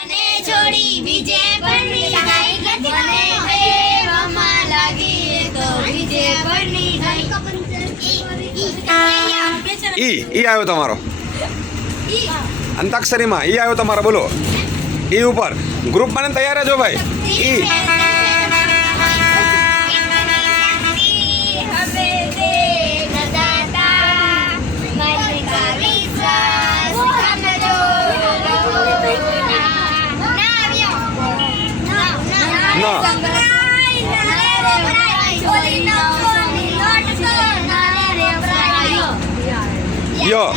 છોડી બીજે બની ગઈ મને પ્રેમમાં લાગી તો બીજે બની ગઈ ઈ આવ્યો તમારો અંતાક્ષરીમાં ઈ આવ્યો તમારો બોલો ઈ ઉપર ગ્રુપ બને તૈયાર છો ભાઈ ઈ યો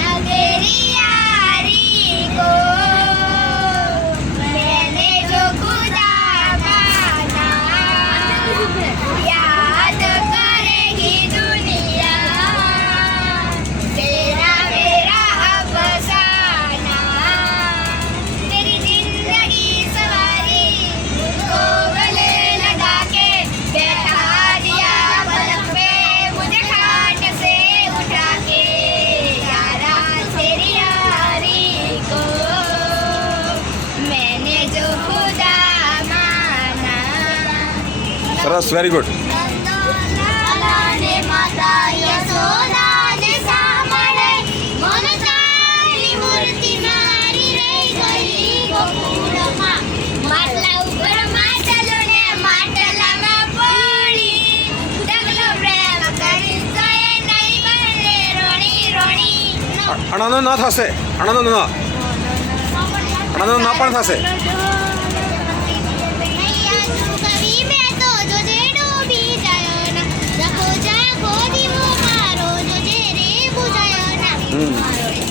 સરસ વેરી ગુડ અણાનો ન થશે અણાનો ન પણ થશે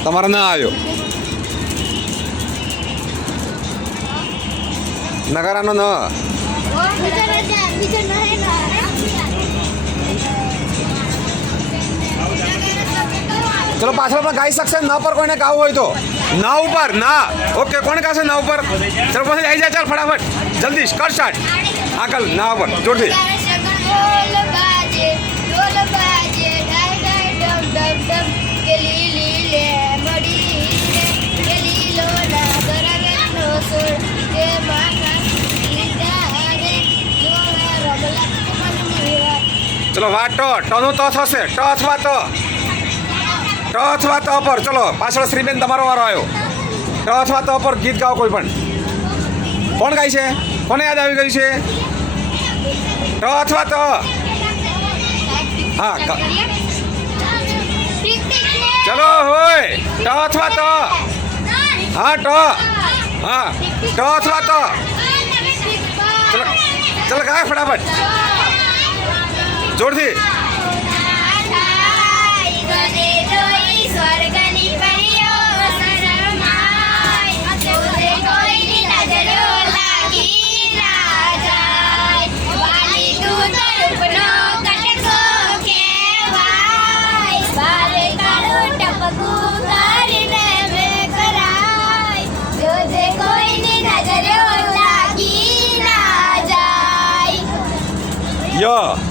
તમારે ના આવ્યો નગારાનો ન ચલો પાછળ પણ ગાઈ શકશે ન પર કોઈને ગાવું હોય તો ના ઉપર ના ઓકે કોણ ગાશે ના ઉપર ચલો પછી આવી જાય ચાલ ફટાફટ જલ્દી કર સ્ટાર્ટ હા કલ ના ઉપર જોરથી ચલો વા ટનું તો થશે ટ અથવા ત પર ચલો પાછળ શ્રીબેન તમારો વારો આવ્યો ટ અથવા ત પર ગીત ગાઓ કોઈ પણ કોણ ગાય છે કોને યાદ આવી ગયું છે ટ અથવા ત હા ચલો હોય ટ અથવા ત હા ટ અથવા ત ચલો ગાય ફટાફટ જોરથી યો